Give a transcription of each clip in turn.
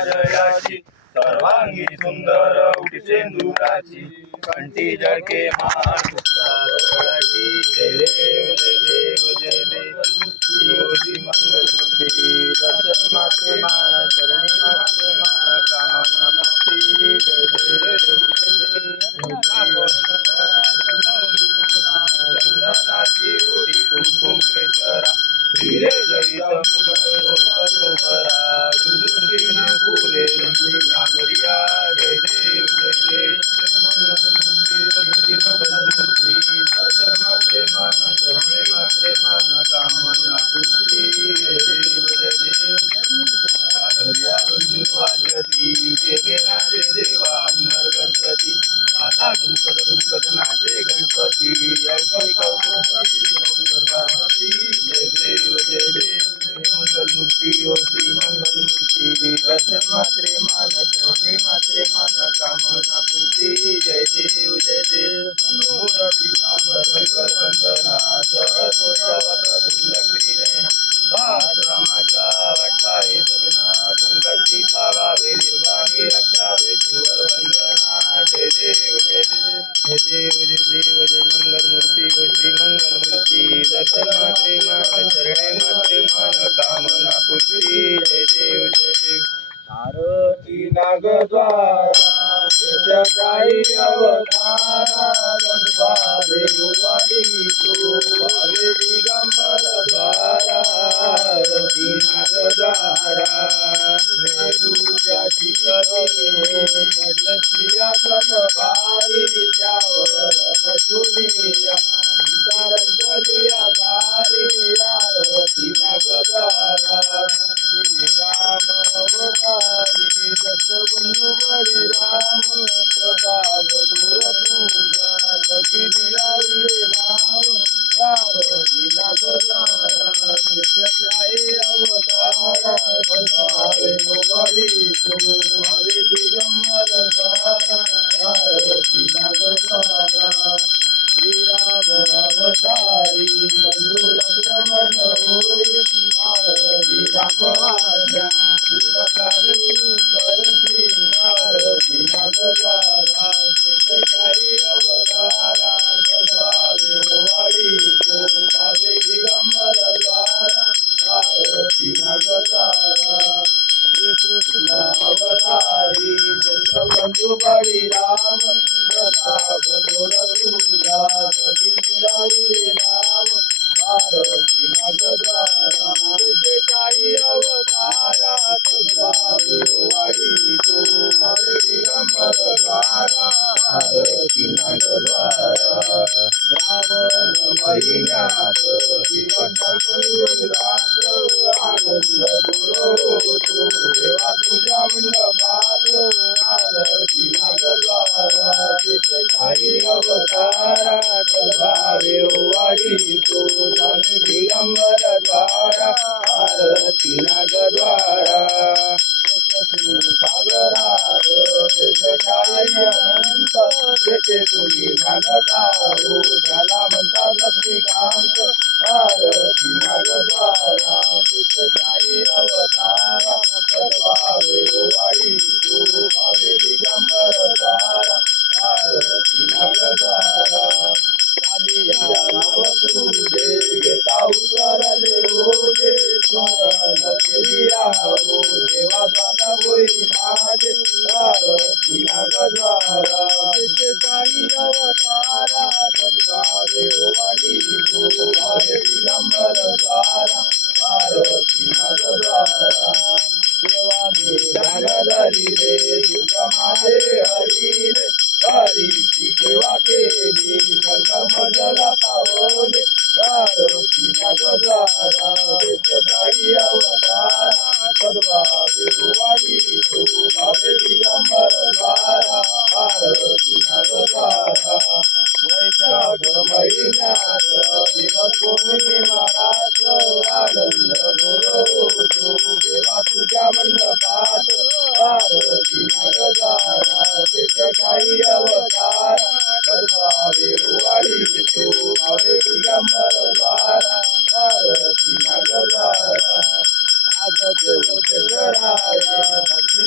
जयाची सर्वांगी सुंदर उठचेंदुराची कंठी जळके मान पुष्पाची जय देव जय देव जय देव श्री मंगल मूर्ती दर्शन मात्रे मान शरणी मात्रे मान कामना पूर्ती जय देव चंदनाची ओटी कुंकुम केसरा हिरे जडित मुखरा रुंदीन फुले रुंदी नागरिया जय देव जय देव जय मंगल मूर्ती श्री मंगल मूर्ती दर्शन मात्रे मान शरणी मात्रे मान कामना पूर्ती जय देव जय देव हरिया रुंदी वाजती तेरे नाचे देवा अंबर गणपती आता तुमकत नाचे गणपती ऐसे पार्वती जय देव जय देव जय मंगल मूर्ती ओ श्री मंगल मूर्ती दर्शन मात्रे मान शरणी मात्रे मान कामना पूर्ती जय देव जय देव मूळ पीतांबर वैभव वंदना तुंड क्रीडना भास्रामाचा वाटपाहे सगना संकष्टी पावावे निर्वाणी रक्षावे सुवर वंदना जय देव जय देव जय देव जय देव जय मंगल मूर्ती ओ श्री मंगल मूर्ती दर्शन मात्रे मान शरणे मात्रे मान कामना पूर्ती जय देव जय देव आरती नागद्वारा यशकाई अवतारा सद्भावे गुवाडी तू भावे दिगंबर द्वारा आरती नागद्वारा मेरूच्या शिखरी सिंहासन भारी त्यावर बसुनिया तारंगलिया सारी आरती नागद्वारा श्रीराम अवतारी दशबंधु बळीराम प्रताप तुर तुझा जगी दिलाविले नाव आरती नागद्वारा यशस्याई अवतारा सद्भावे गोवाडी तू भावे दिगंबर द्वारा आरती नागद्वारा श्रीराम अवतारी बंधु लक्ष्मण होई आरती राम आज्ञा सेवकारे तू करसी आरती नागद्वारा यशस्याई अवतारा सद्भावे गोवाडी तू भावे दिगंबर द्वारा आरती नागद्वारा श्री कृष्ण अवतारी जगबंधु बळीराम प्रताप तुर तुझा जगी मिळाविले नाव आरती नागद्वारा यशस्याई अवतारा सद्भावे गोवाडी तू भावे दिगंबर द्वारा आरती नागद्वारा रावण महिन्यात दिवस रात्र आनंद पुरवतो देवा तुझ्या मंडपात आरती नागद्वारा यशस्याई अवतारा सद्भावे गोवाडी तू स्वामी दिगंबर द्वारा आरती नागद्वारा सागरात यशस्याई अनंत जेथे तुम्ही मागता हो त्याला म्हणतात लक्ष्मीकांत आरती नागद्वारा यशस्याई अवतारा सद्भावे गोवाडी तू भावे दिगंबर द्वारा आरती नागद्वारा कालिया नाव तुझे घेता उतरले ओझे स्मरण केलिया हो देवा स्वाता होई माझे आरती नागद्वारा यशस्याई अवतारा सद्भावे गोवाडी तू भावे दिगंबर द्वारा आरती नागद्वारा देवा मी ध्यान धरिले दुःख माझे हरिले हरीची सेवा केली संगम जला पावले आरती नागद्वारा यशस्याई अवतारा सद्भावे गोवाडी तू भावे दिगंबर द्वारा आरती नागद्वारा वैशाख महिन्यात दिवस पौर्णिमा रात्र आनंद घोरवतो देवा तुझ्या मंडपात आरती नागद्वारा यशस्याई अवतारा सद्भावे गोवाडी तू भावे दिगंबर द्वारा आरती नागद्वारा आज देवतेश्वराया भक्ती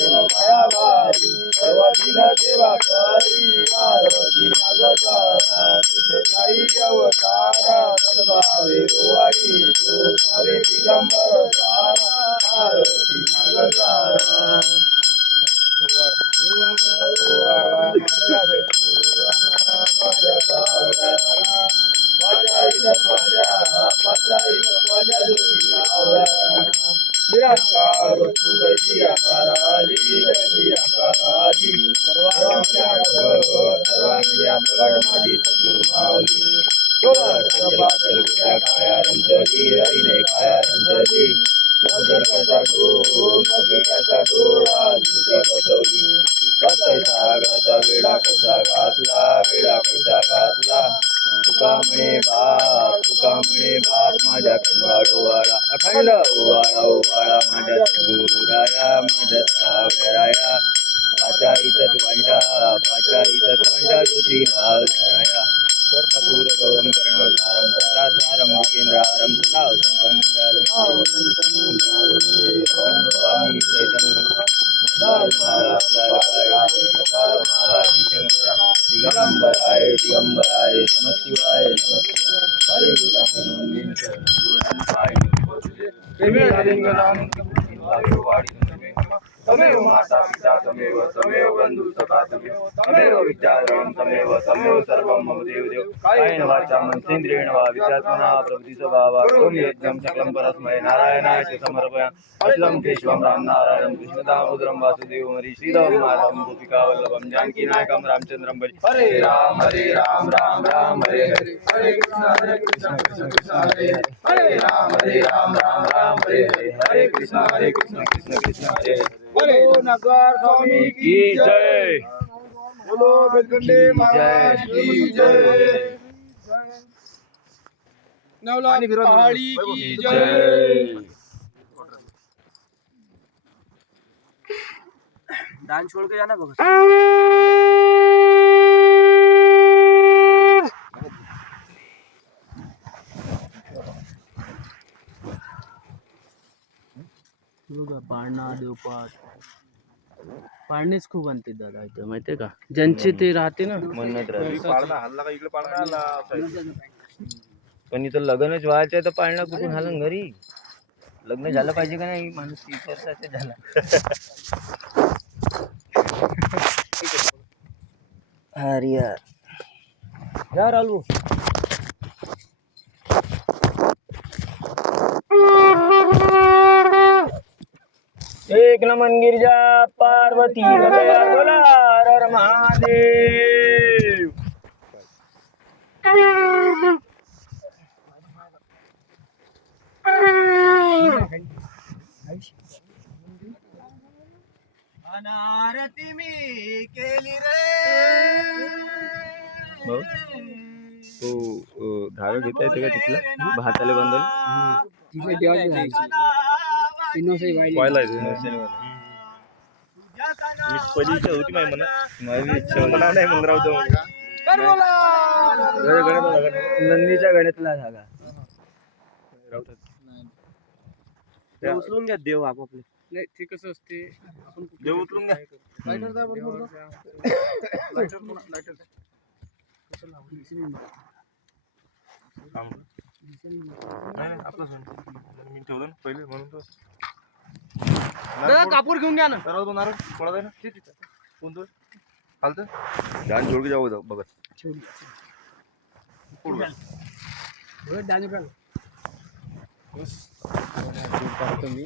देव मायावारी सर्व दिन सेवा करी पार्वती नागसारा तुझे साई अवतारा सद्भावे ओवाळी तू भावे दिगंबर द्वारा पार्वती नागसारा सागराचा वेळा कसा घातला वेळा कसा घातला तुका म्हणे बाप माझ्या कणवाडोवाळा अखंड ओवाळा ओवाळा माझ्या सद्गुरुराया माझ्या सावळराया पाचा तत्वांच्या ज्योती लावराया कर्पूर गौरम करुणासारं सदा सारं मुकेंद्रारं सदा स्वामी चैतन्य दिगंबराय दिगंबराय नमः शिवाय नमः शिवाय तमेव माता पिता तमेव बंधु सखा तमेव विद्याधरं तमेव सर्वं मम देवदेव कायेन वाचा मनसेन्द्रियेण वा विचात्मना प्रवृत्ति स्वभावा करोमि यज्ञं सकलं परस्मै नारायणाय च समर्पयामि अच्युतं केशवं राम नारायणं कृष्णदामोदरं वासुदेवं हरि श्रीराम माधवं गोपिकावल्लभं जानकीनायकं रामचन्द्रं भजे हरे राम राम राम हरे हरे हरे कृष्ण कृष्ण कृष्ण हरे हरे राम राम हरे हरे हरे कृष्ण कृष्ण कृष्ण हरे बोलो नगर स्वामी की जय बोलो बेलखंडे महाराज की जय नवला पहाड़ी की जय दान छोड़ के जाना भगत पाळणा देवपाट पाळणेच खूप आणते दादा इथं माहितीये का ज्यांची ते राहते ना म्हणत राहते पाळणा हल्ला का इकडे पाळणा आला पण इथं लग्नच व्हायचं आहे तर पाळणा कुठून हल्ला घरी लग्न झालं पाहिजे का नाही माणूस 30 वर्षाचा झाला अरे यार आलू एक नमन गिरिजा पार्वती बोला हर महादेव अनारती मी केली रे तो धागा घेता येते का तिथला भाताले बांधून होती माहिती म्हणा इच्छा नाही मग राहतो नंदीच्या गणेतला धागा उचलून घ्या देव आपापले नाही ते कसं असते आपण देव उचलून घ्या मी ठेवलं ना पहिले म्हणून तो कापूर घेऊन घ्या ना नारळ तो नारळ पडत आहे ना कोणतं चालतं ध्यान जोड जाऊ जाऊ बघत मी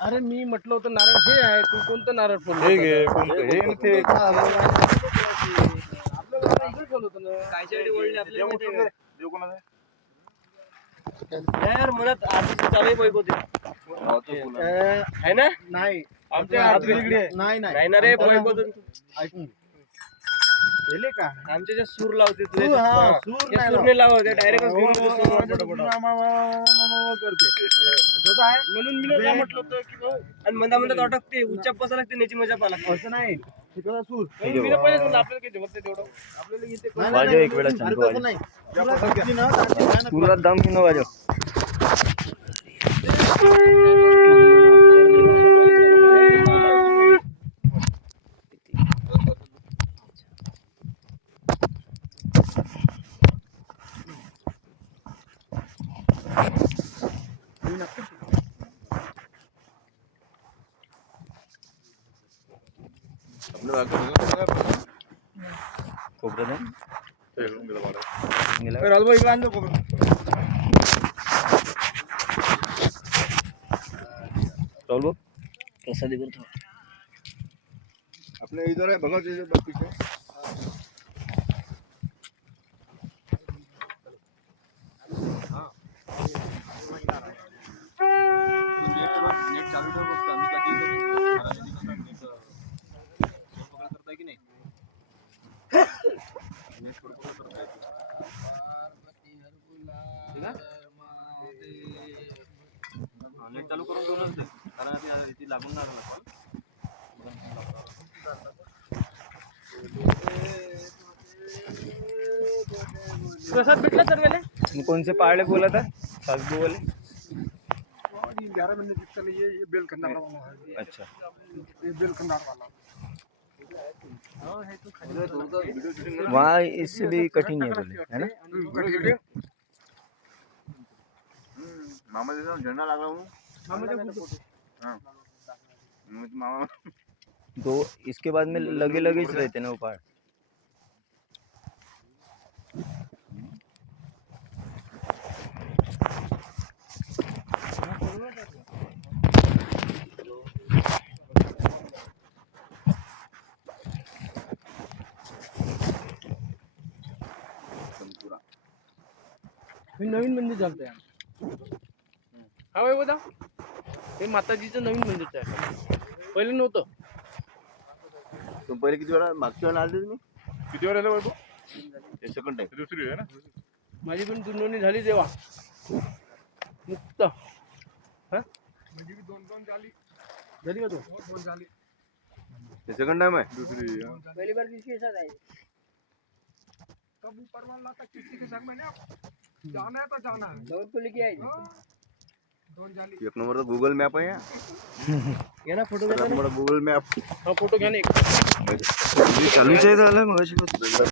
अरे मी म्हटलं होतं नारळ हे आहे तू कोणतं नारळ फोडलं हे घे कोणतं हे न ते आपल्याला इकडे ठेवलं होतं ना देव कोणाचं आहे यार मनात आरतीची चालू पैक आहे ना. नाही आमच्या आरती वेगळी आहे. नाही नाही ना रे पैक ऐकून गेले का आमचे जे सूर लावते सूर, हा, सूर नाही सूर नाही लावत डायरेक्ट करते तसं आहे म्हणून मी नव्हतं म्हटलं होतं की भाऊ आणि मंदा मंदात अटकते उच्चाप बसा लागते त्याची मजा पाला असं नाही ते कसं सूर मी पहिलेच म्हणलं आपल्याला काही जमत नाही तेवढं आपल्याला येते नाही, वाजव नाही, एक वेळा अरे शंकू तसं नाही तुला समजी ना, त्याची भयानक तुला दम घेऊन वाजव. खोबरं नाही गेला. राजभाऊ इकडे आणलं खोबरं. राहुल भाऊ कसा दे करतो आपल्या इधर आहे बघा त्याच्या बाकीचे चालू करून दोनच दे कारण ती लागून नाही राहिला प्रसाद भेटला तर गेले कॉल. कौन से पहाड़ बोला था सासबू वाले. 11 महीने चले ये बेल कंदार वाला है अच्छा ये बेल कंदार वाला वहाँ इससे भी कठिन है बोले है ना. मामा जैसा झंडा लागला हूँ हाँ मामा तो इसके बाद में लगे लगे ही रहते ना वो पहाड़. हे नवीन मंदिर चालतंय हा भाई बघा हे माताजीचं नवीन मंदिर आहे पहिले नव्हतं. तुम पहिले किती वेळा मागच्या वेळेला आले तुम्ही किती वेळा आले बाबू हे सेकंड टाइम दुसरी आहे ना माझी पण नोंदणी झाली तेव्हा मुक्त हा म्हणजे की दोन झाली झाली का तू दोन झाली हे सेकंड टाइम आहे दुसरी पहिली बार दिवशी असाच आहे कब ऊपर वाला था किसी के घर में ना जाना है तो जाना है दौड़ तो लेके आई दोन झाली एक नंबर गूगल मॅप आहे घ्या ना फोटो घ्या गूगल मॅप हा फोटो घ्या ना एक चालूच आहे झालं मग